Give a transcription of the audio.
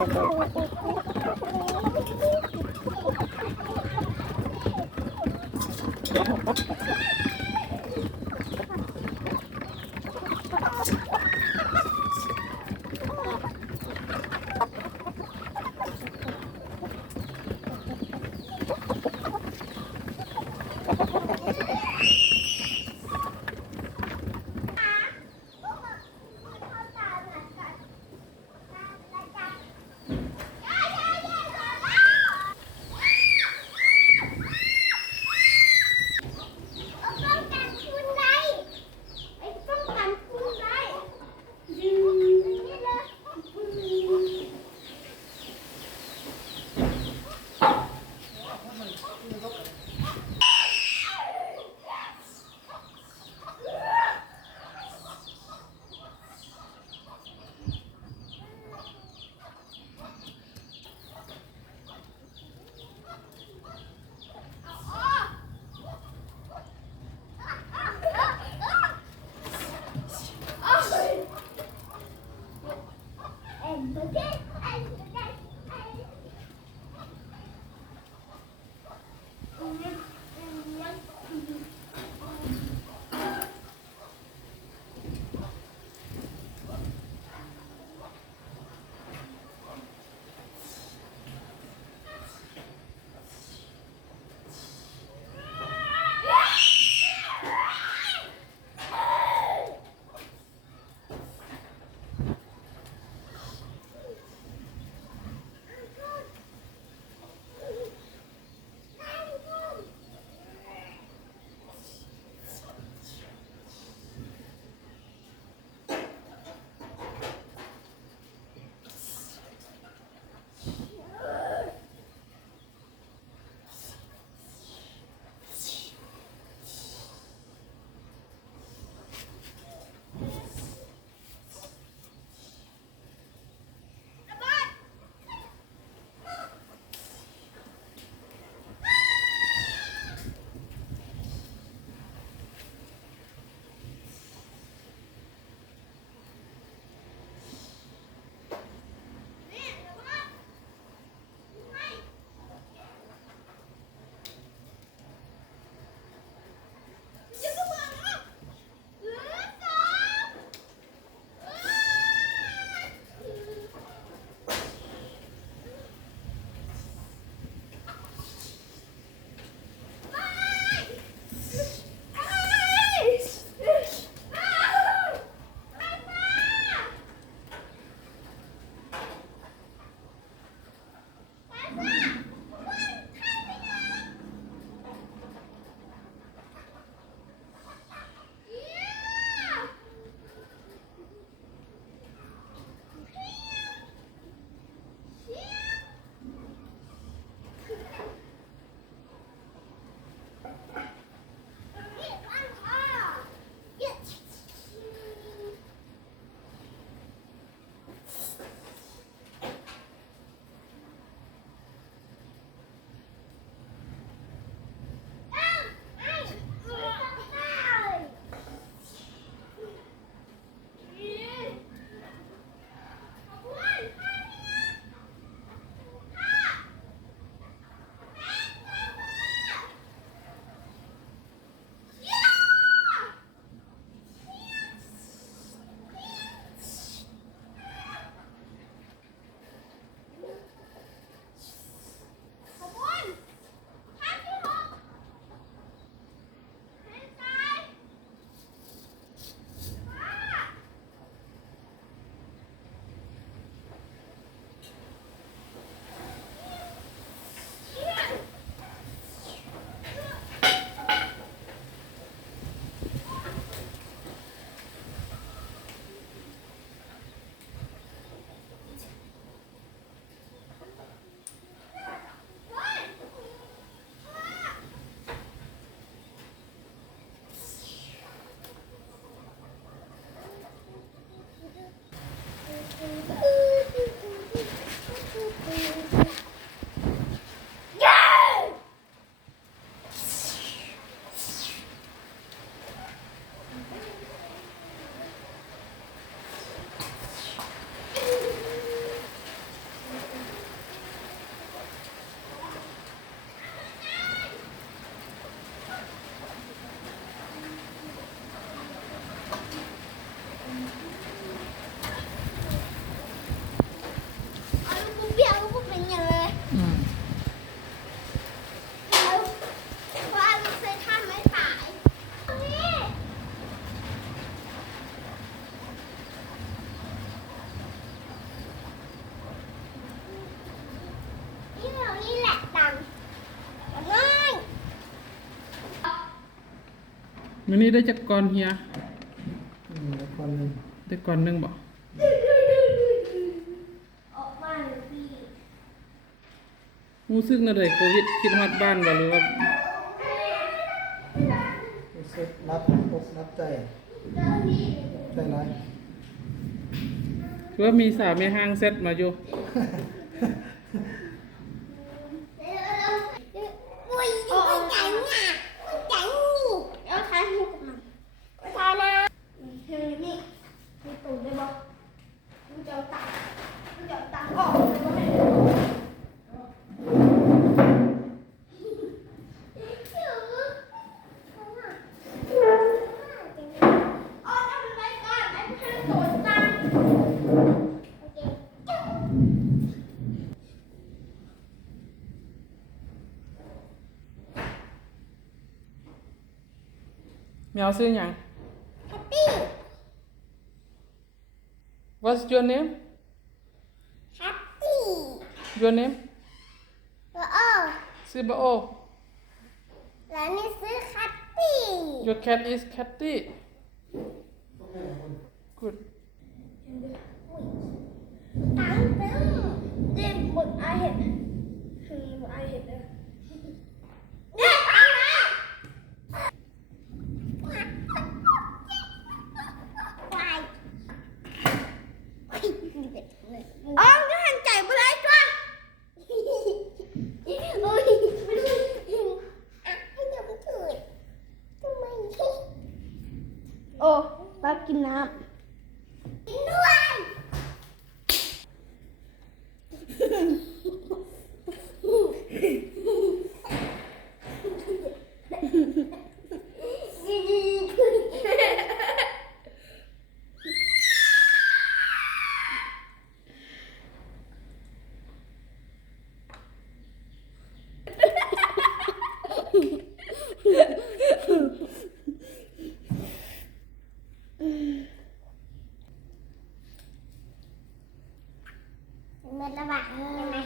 เ มันนี้ได้จักก่อนเฮียก่อนหนึ่งได้ก่อนหนึ่งบ่ออกมาเลยพี่รู้สึกนั่นเลยโควิดคิดฮอดบ้านบ่หรือว่ารู้สึกรับอกรับใจใจร้าย คือว่ามีสาวแม่ห้างเซ็ตมาอยู่อุ้ยจังอ่ะจังนี่เอาทานให้กับมันทานนะเฮ้ยนี่มีตูดได้บ่มึงจะเอาตังออกเลยบ่ให้แมวซื้อหยัง แฮปปี้ What's your name แฮปปี้ Your name ซื้อบะโอ แล้วนี่ซื้อแฮปปี้ Your cat is Catty Good ตังตึ้งเด็กบนไอเห็ดบนไอเห็ดเลยเนี่ยตังนะควายอ๋อก็หันใจไปเลยจ้ะโอ้ยไม่รู้ให้เดี๋ยวมันถือทำไมโอ้ป้ากินน้ำกินด้วย เม็ดละบาทใช่ไหม